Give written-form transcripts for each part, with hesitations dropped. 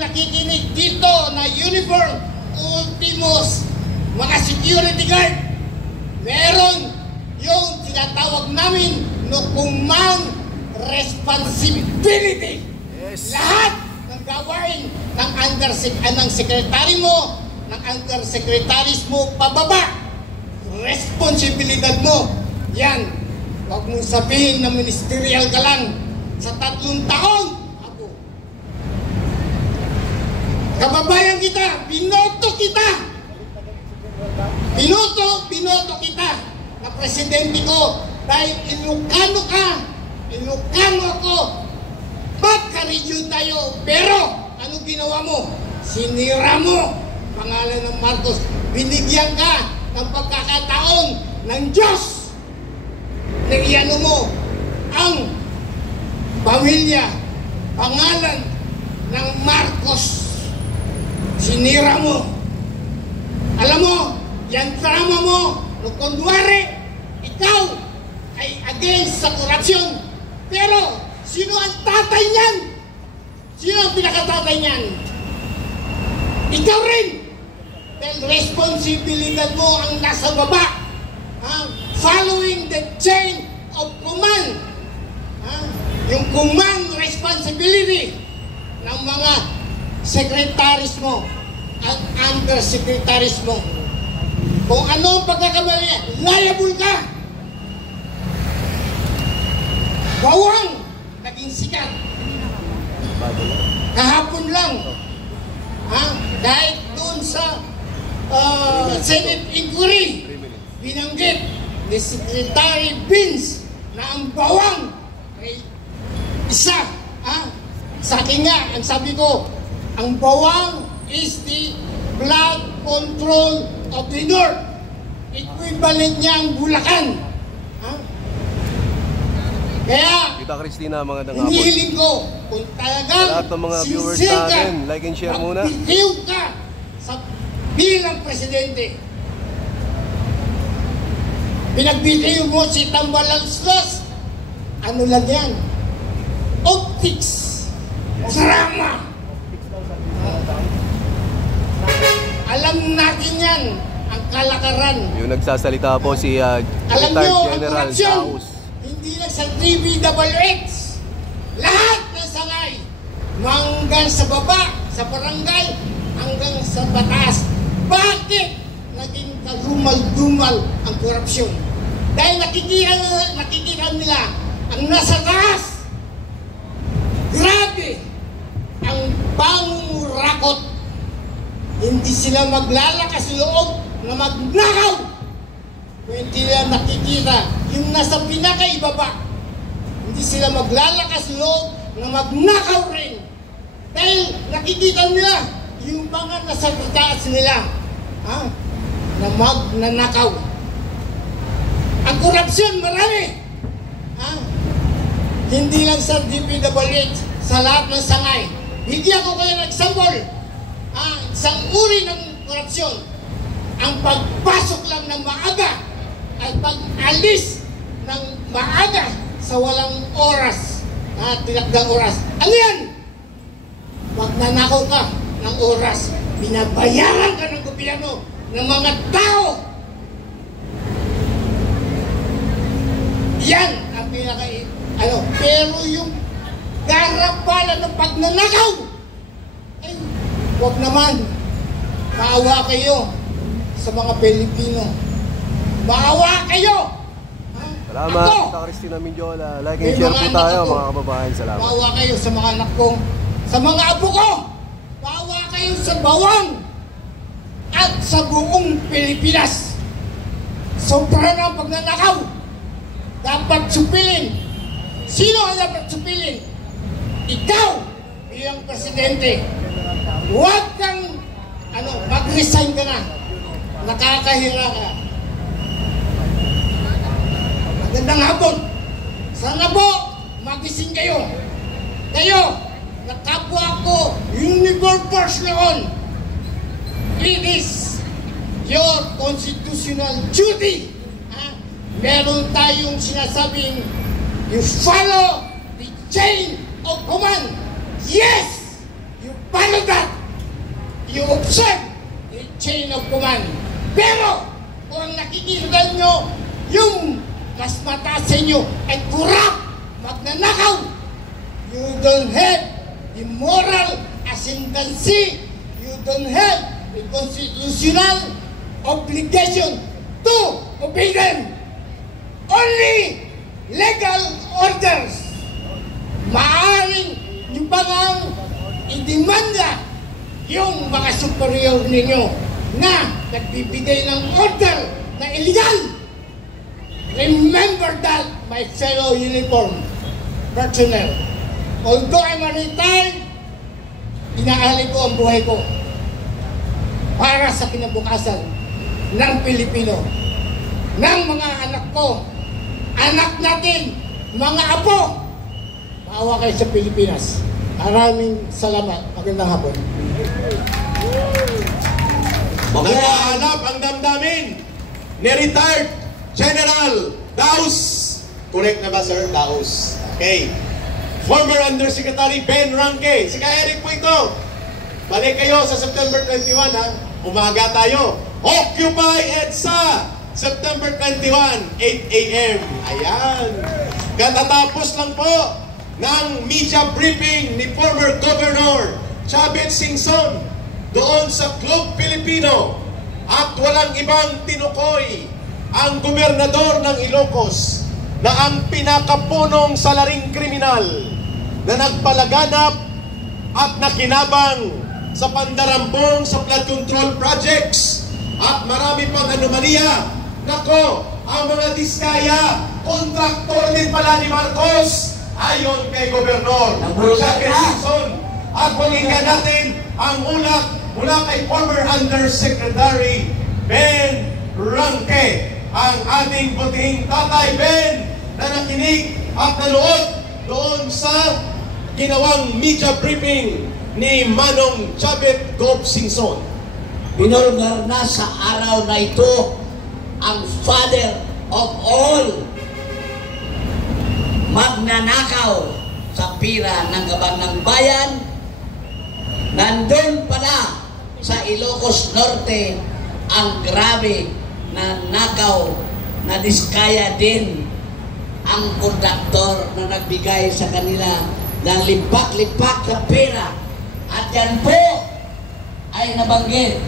nakikinig dito na uniform, ultimos, mga security guard, meron yung tinatawag namin nukumang responsibility. Yes. Lahat ng gawain ng sekretary mo, ng undersecretaries mo, pababa, responsibilidad mo. Yan. Huwag mong sabihin na ministerial ka lang sa 3 taon. Ako. Kababayan kita, binoto kita. Binoto kita na presidente ko dahil Ilocano ka. Ilocano ako. Magka-region tayo. Pero, ano ginawa mo? Sinira mo pangalan ng Marcos. Binigyan ka ng pagkakataon ng Diyos. Nagyano mo ang pamilya, pangalan ng Marcos. Sinira mo. Alam mo, yan drama mo, no kunwari, ikaw ay against sa korupsyon. Pero, sino ang tatay niyan? Sino ang pinakatatay niyan? Ikaw rin. Dahil responsibilidad mo ang nasa baba. Following the chain of command. Yung command responsibility ng mga secretaries mo at undersecretaries mo. Kung ano ang pagkakamali, liable ka. Bawang naging sikat. Kahapon lang. Dahil doon sa Senate inquiry, binanggit ni Secretary Vince na ang bawang ay isa. Sa akin nga, ang sabi ko, ang bawang is the blood control of the North. Equivalent niya ang Bulacan. Kaya, Tita Cristina, mga dangapon. hinihiling ko kung talagang Sa lahat ng mga viewers natin, like and share muna. magbitiw ka sa bilang presidente. Pinagbitiw mo si Tambalansos. Ano lang yan? Optics. Drama. Alam natin yan, ang kalakaran. Yung nagsasalita po si Alam Retired nyo, ang General korupsyon, Daus. hindi lang sa DPWH. Lahat ng sangay. Hanggang sa baba, sa barangay, hanggang sa batas. Bakit naging kalumal-dumal ang korupsyon? Dahil nakikita nila ang nasa taas. Grabe ang pangurakot. Hindi sila maglalakas loob na magnakaw. Kung hindi nila nakikita yung nasa pinakaibaba, hindi sila maglalakas loob na magnakaw rin. Dahil nakikita nila yung mga nasa taas nila na magnanakaw. Ang korupsyon marami. Hindi lang sa DPWH, sa lahat ng sangay. Bigyan ko kayo ng example. Isang uri ng korupsyon, ang pagpasok lang ng maaga at pag-alis ng maaga sa walang oras, tinakdang oras. Ano yan? Magnanakaw ka ng oras, binabayaran ka ng gobyerno ng mga tao. Yan ang pero yung garapalan ng pagnanakaw, ay, huwag naman. Maawa kayo sa mga Pilipino. Maawa kayo. Salamat, Tita Cristina Mindiola. Like and share po tayo, mga kababayan. Salamat. Maawa kayo sa mga anak ko, sa mga apo ko. Maawa kayo sa bawang at sa buong Pilipinas. Sobra na ang pagnanakaw. Dapat supilin. Sino ang dapat supilin? Ikaw bilang presidente. Huwag kang mag-resign ka na. Nakakahira ka. Magandang hapon. Sana po magising kayo. Kayo, nakapwa ko uniform force noon. It is your constitutional duty. Meron tayong sinasabing you follow the chain of command. Yes, you follow that. ninyo ay corrupt, magnanakaw. You don't have the moral ascendancy. You don't have the constitutional obligation to obey them. Only legal orders. Maaaring nyo bang idemanda yung mga superior ninyo na nagbibigay ng order na illegal. Remember that, my fellow uniform personnel. Although I'm a retired, inaalay ko ang buhay ko para sa kinabukasan ng Pilipino, ng mga anak ko, anak natin, mga apo. Maawa kayo sa Pilipinas. Maraming salamat. Magandang hapon. Naghahanap ang damdamin ni retired General Daus. Correct na ba, sir? Daus. Okay. Former Undersecretary Ben Ranque. Si Eric po ito. Balik kayo sa September 21, ha? Umaga tayo. Occupy EDSA! September 21, 8 a.m. Ayan. Katatapos lang po ng media briefing ni former Governor Chavit Singson doon sa Club Filipino, at walang ibang tinukoy ang gobernador ng Ilocos na ang pinakapunong salaring kriminal na nagpalaganap at nakinabang sa pandarambong sa flood control projects at marami pang anomalya. Nako, ang mga diskaya, kontraktor din pala ni Marcos ayon kay Gobernador Chavit Singson. At pakinggan natin ang ulat mula kay former Undersecretary Ben Ranque, ang ating buting tatay Ben na nakinig at nanood doon sa ginawang media briefing ni Manong Chavit Gov Singson. Binulgar na sa araw na ito ang father of all magnanakaw sa pira ng gabang ng bayan. Nandun pala sa Ilocos Norte ang grabe na nakaw na diskaya din ang konduktor na nagbigay sa kanila ng limpak-limpak na pera. At yan po ay nabanggit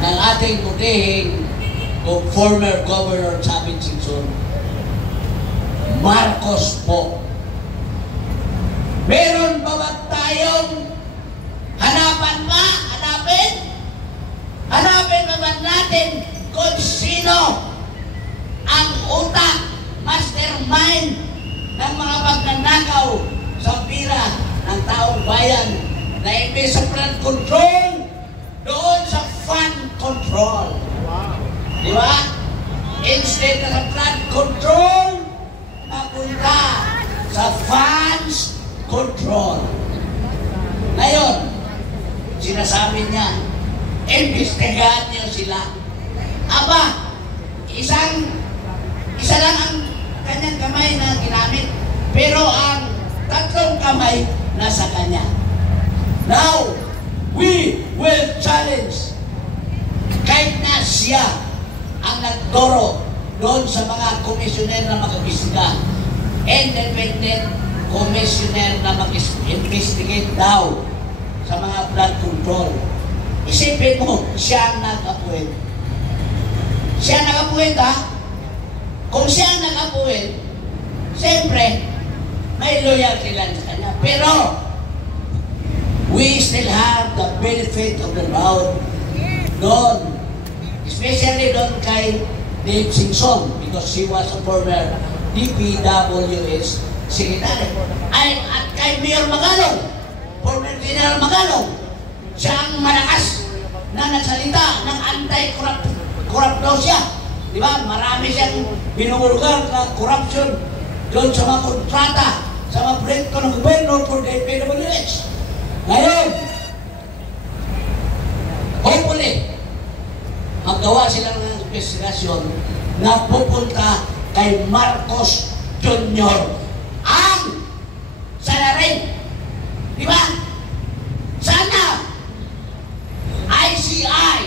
ng ating butihing former Governor Chavit Singson. Marcos po. Meron ba ba tayong hanapin ba natin kung sino ang utak, mastermind ng mga pagnanakaw sa pira ng taong bayan na imbes sa flood control, doon sa fund control. Di ba? Instead na sa flood control, napunta sa funds control. Ngayon, sinasabi niya, imbestigahan niyo sila. Aba, isa lang ang kanyang kamay na ginamit, pero ang tatlong kamay nasa kanya. Now, we will challenge kahit na siya ang nagturo doon sa mga komisyoner na mag-imbestiga, independent commissioner na mag-investigate daw sa mga flood control. Isipin mo, siya ang nag-appoint. Siya ang nag-appoint, ha? Kung siya ang nag-appoint, siyempre, may loyalty lang sa kanya. Pero, we still have the benefit of the doubt doon. Especially doon kay Dave Singson, because he was a former DPWH secretary. At kay Mayor Magalong, former General Magalong, siya ang malakas na nagsalita ng anti-corrupt daw siya. Di ba? Marami siyang binubulgar na corruption doon sa mga kontrata, sa mga proyekto ng gobyerno for the DPWH. Ngayon, hopefully, magawa sila ng investigasyon na pupunta kay Marcos Jr. ang salarin. Di ba? Sana ICI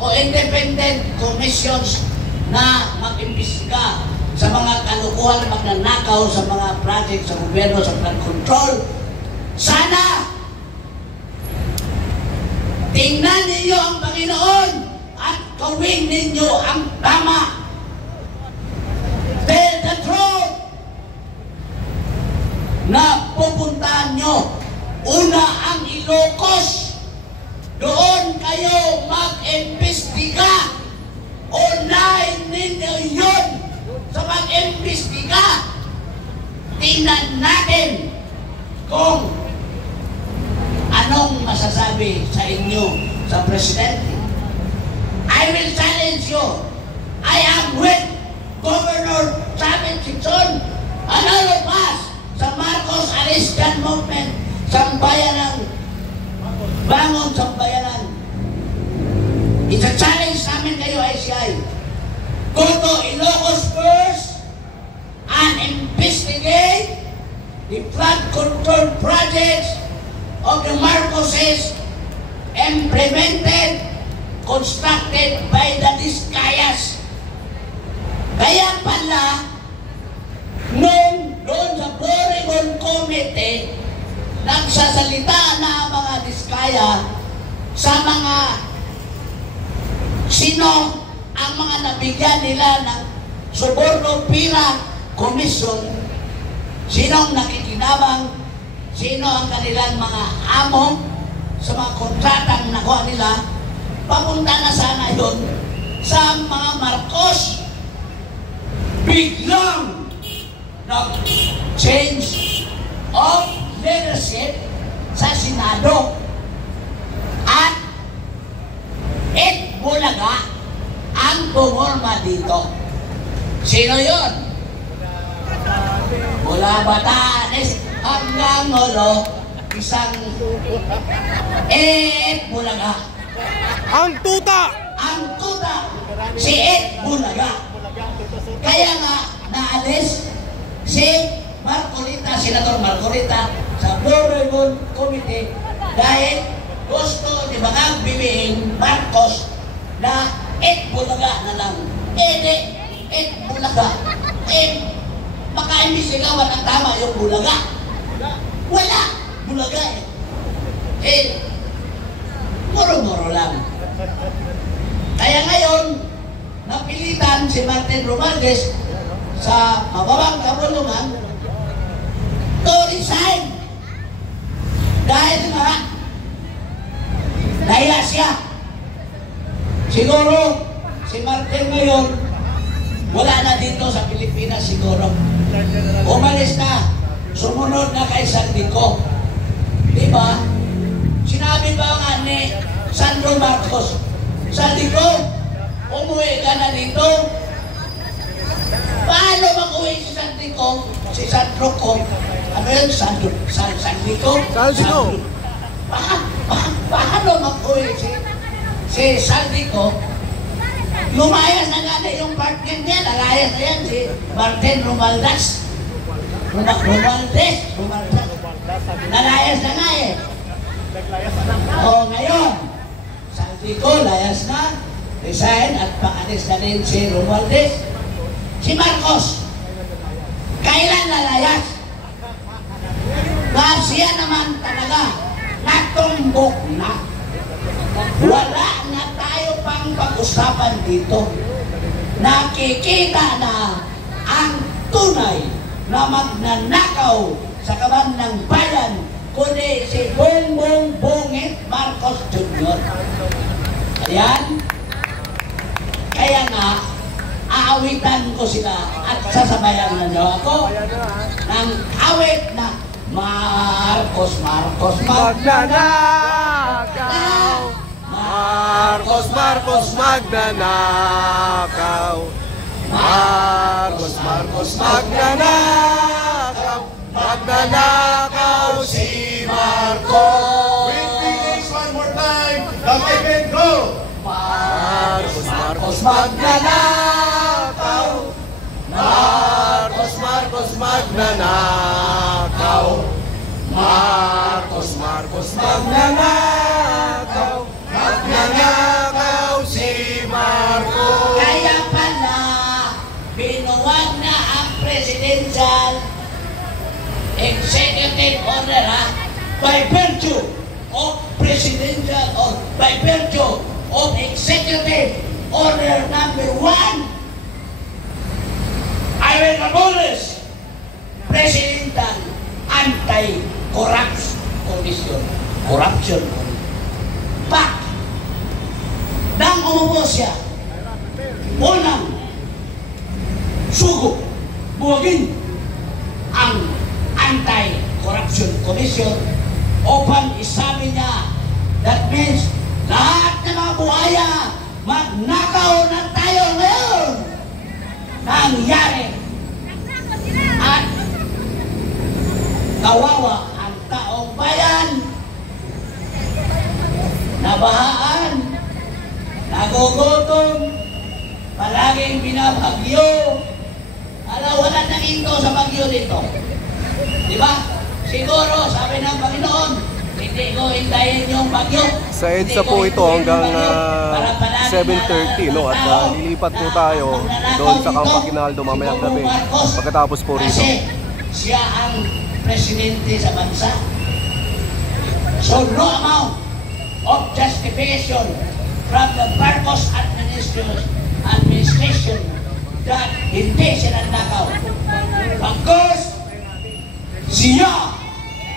o independent commissions na mag-imbestiga sa mga kalukuhan magnanakaw sa mga project sa gobyerno, sa flood control. Sana tingnan ninyo ang Panginoon at gawin ninyo ang tama. Tell the truth na pupuntahan nyo. Una ang Ilocos. Doon kayo mag-imbestiga. Unahin ninyo yun sa mag-imbestiga. Tingnan natin kung anong masasabi sa inyo sa Presidente. I will challenge you. I am with Governor Chavez Singson and all of us sa Marcos Ariscan Movement, Sambayanan, Bangon Sambayanan. Ita-challenge namin kayo, ICI. Go to Ilocos first and investigate the flood control projects of the Marcoses implemented, constructed by the Discayas. Kaya pala, nung doon sa Boregon Committee, nagsasalita na ang mga Diskaya sa mga sino ang mga nabigyan nila ng suborno pira komisyon, sinong nakikinabang, sino ang kanilang mga amo sa mga kontratang nakuha nila, papunta na sana yun sa mga Marcos. Biglang nag-change of leadership sa Senado at Bulaga ang pumorma dito. Sino yun? Mula Batanes hanggang Molo, isang Bulaga. Ang tuta! Ang tuta, si Bulaga. Kaya nga, naalis si Marcolita, Senator Marcolita, sa Boregon Committee dahil gusto di mga bibihin Marcos na Bulaga na lang. Bulaga. Maka-imbisigawan ang tama yung Bulaga. Wala. Bulaga muro-muro lang. Kaya ngayon, napilitan si Martin Romualdez sa mababang kabulungan to resign. Dahil nga, nahiya siya. Siguro, si Martin ngayon, wala na dito sa Pilipinas siguro. Umalis na. Sumunod na kay Sandico. Diba? Sinabi ba nga ni Sandro Marcos, Sandico, umuwi ka na dito? Paano mag-uwi si Sandico? Si Sandro ko. Ano yun? Sandico? Sandico? Paano mag-uwi si Sandico? Lumayas na nga yung partner niya. Nalayas na yan si Martin Romualdez. Nalayas na nga eh. O ngayon, Sandico layas na, resign at paalis na rin si Romualdez. Si Marcos, kailan nalayas? Garcia naman talaga, natumbok na. Wala na tayo pang pag-usapan dito. Nakikita na ang tunay na magnanakaw sa kaban ng bayan, kundi si Bongbong Bongit Marcos Jr. Ayan. Kaya nga, aawitan ko sila at sasabayan na nyo ako ng awit na Marcos Magnanakaw! Marcos magnanakaw! Marcos magnanakaw! Magnanakaw si Marcos! With PH one more time, the event go! Marcos magnanakaw! Marcos magnanakaw! Marcos magnanakaw! Magnanakaw si Marcos! Kaya pala, binuwag na executive order, by virtue of presidential or by virtue of executive order number 1, I will abolish presidential anti-corruption commission. Corruption. Pak, nang umupo siya, unang sugo, buwagin ang anti-corruption commission upang isabi niya, that means lahat ng mga buhaya magnakaw na tayo ngayon. Nangyari at kawawa ang taong bayan, nabahaan, nagugutom, palaging binabagyo. Alam, wala nang into sa bagyo dito. Di ba? Siguro, sabi ng Panginoon, hindi ko hintayin yung bagyo. Sa EDSA po ito hanggang 7:30, no? At lilipat po tayo doon sa Camp Aguinaldo mamayang gabi pagkatapos po rito. Kasi siya ang presidente sa bansa. So no amount of justification from the Marcos administration that hindi siya nandakaw. Pagkos siya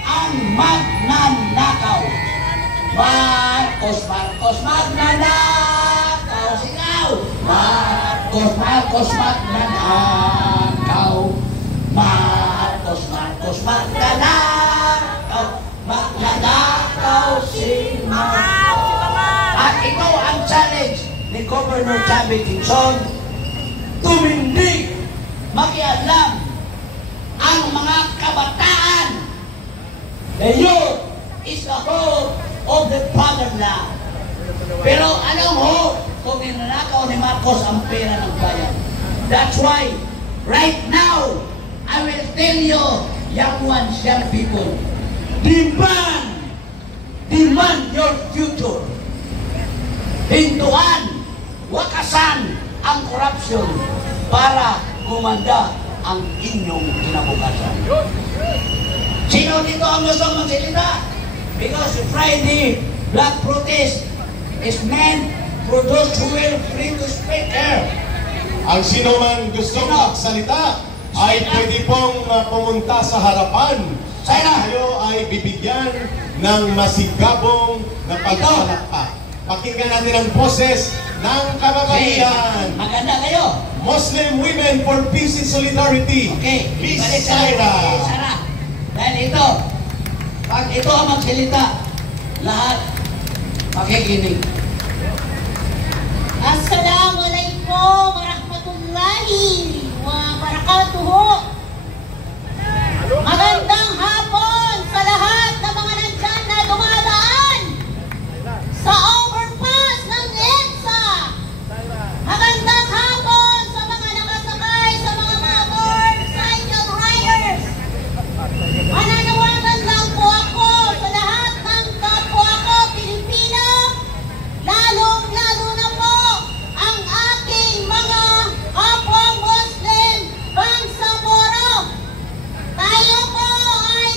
ang magnanakaw. Marcos magnanakaw. Sigaw! Marcos magnanakaw. Marcos magnanakaw. Magnanakaw si Marcos. At ito ang challenge ni Governor Chavez Quezon. Tumindig, makialam ang mga kabataan. The youth is the hope of the fatherland. Pero anong hope kung ninanakaw ni Marcos ang pera ng bayan? That's why, right now, I will tell you, young ones, young people, demand your future. Hintuan, wakasan ang corruption para gumanda ang inyong kinabukasan. Sino dito ang gusto magsalita? Because Friday Black Protest is meant for those who will free to speak here. Ang sino man gustong magsalita ay pwede pong pumunta sa harapan. Tayo ay bibigyan ng masigabong na pagpalakpak. Pakinggan natin ang boses ng kababaihan. Maganda kayo. Muslim Women for Peace and Solidarity. Okay. Miss Balik sa Saira. Sara. Dahil ito, pag ito ang magsalita, lahat makikinig. Assalamualaikum warahmatullahi wabarakatuh. Magandang hapon sa lahat ng mga nandyan na dumadaan sa overpass ng EDSA. Magandang hapon sa mga nakasakay sa mga motorcycle riders. Mananawagan lang po ako sa lahat ng kapwa ko Pilipino, lalong-lalo na po ang aking mga kapwa Muslim Bangsamoro. Tayo po ay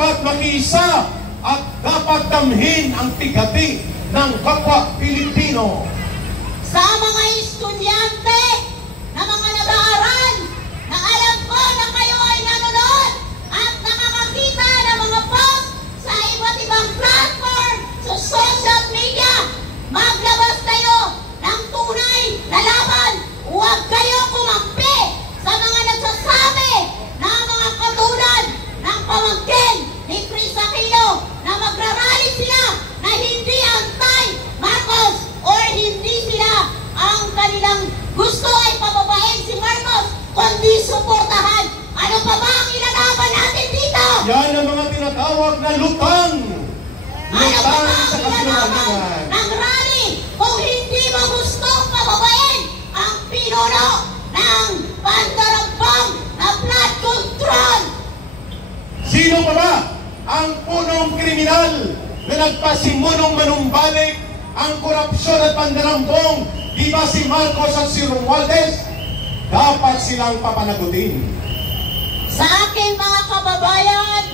dapat makiisa at dapat damhin ang tigati ng kapwa Pilipino. Sa mga estudyante na mga nag-aaral, na alam ko na kayo ay nanonood at nakakakita ng mga post sa iba't ibang platform sa social media, maglabas kayo ng tunay na laban. Huwag kayo kumampi sa mga nagsasabi na mga katulad ng pamangkin ni Chris Aquino na magrarally sila na hindi anti-Marcos or hindi sila ang kanilang gusto ay pababain si Marcos, kundi suportahan. Ano pa ba ang ilalaban natin dito? Yan ang mga tinatawag na lutang. Ano pa Lutang ba sa ang ilalaban kasinungalingan. ng rally kung hindi mo gustong pababain ang pinuno ng pandarampang na flood control? Sino pa ba ang punong kriminal na nagpasimunong manumbalik ang korupsyon at pandarambong? Di ba si Marcos at si Romualdez? Dapat silang papanagutin. Sa aking mga kababayan,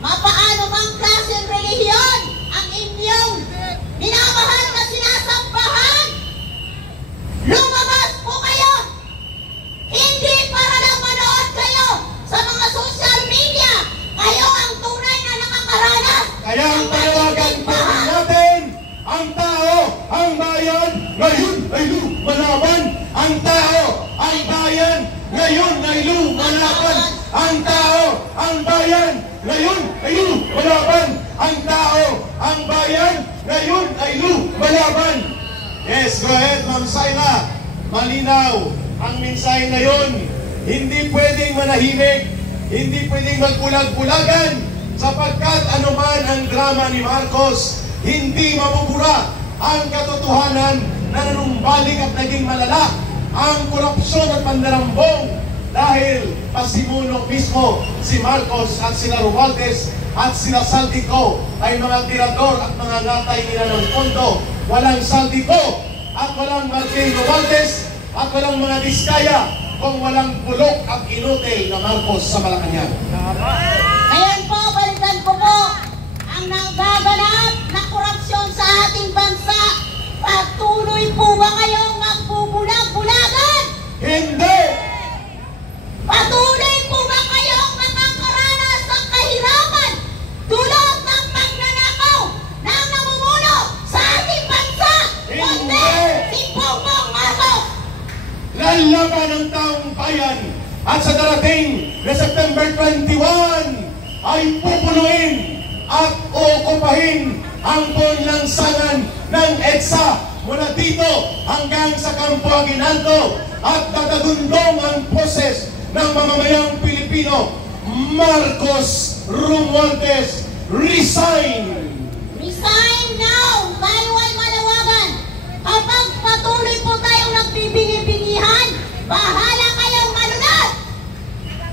mapaano mang klaseng relihiyon ang inyong minamahal na sinasampahan, lumabas po kayo! Hindi para lang manood kayo sa mga social media. Kayo ang tunay na nakakaranas. Kaya ang panawagan po natin, ang tao, ang bayan, ngayon ay lumalaban. Ang tao, ang bayan, ngayon ay lumalaban. Ang tao, ang bayan, ngayon ay lumalaban. Ang tao, ang bayan, ngayon ay lumalaban. Yes, go ahead, Ma'am Saila. Malinaw ang mensahe na yun. Hindi pwedeng manahimik, hindi pwedeng magbulag-bulagan, sapagkat anuman ang drama ni Marcos, hindi mabubura ang katotohanan na nanumbalik at naging malala ang korupsyon at pandarambong dahil pasimuno mismo si Marcos at sila Romualdez at sila Saldico ay mga tirador at mga ngatay nila ng pondo. Walang Saldico at walang Martin Romualdez at walang mga Diskaya kung walang bulok at inutil na Marcos sa Malacanang. Ngayon po, balikan ko po ang nagaganap na korupsyon sa ating bansa. Patuloy po ba kayong magbubulag-bulagan? Hindi! Patuloy po ba kayong makakaranas ng kahirapan tulad ng pagnanakaw ng namumuno sa ating bansa? Kundi si Bongbong Marcos! Lalaban ng taong bayan at sa darating na September 21 ay pupunuin at okupahin ang buong lansangan ng EDSA mula dito hanggang sa Campo Aguinaldo at dadagundong ang poses ng mamamayang Pilipino. Marcos, Romualdez, resign! Resign now! Tayo ay manawagan. Kapag patuloy po tayong nagbibingi-bingihan, bahala kayong malunod!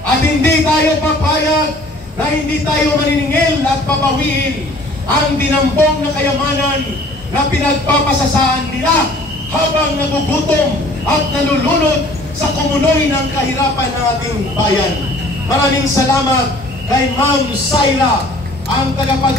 At hindi tayo papayag na hindi tayo maniningil at pabawiin ang dinambong na kayamanan na pinagpapasasaan nila habang nagugutom at nalulunod sa kumunoy ng kahirapan ng ating bayan. Maraming salamat kay Ma'am Saila, ang tagapagsalita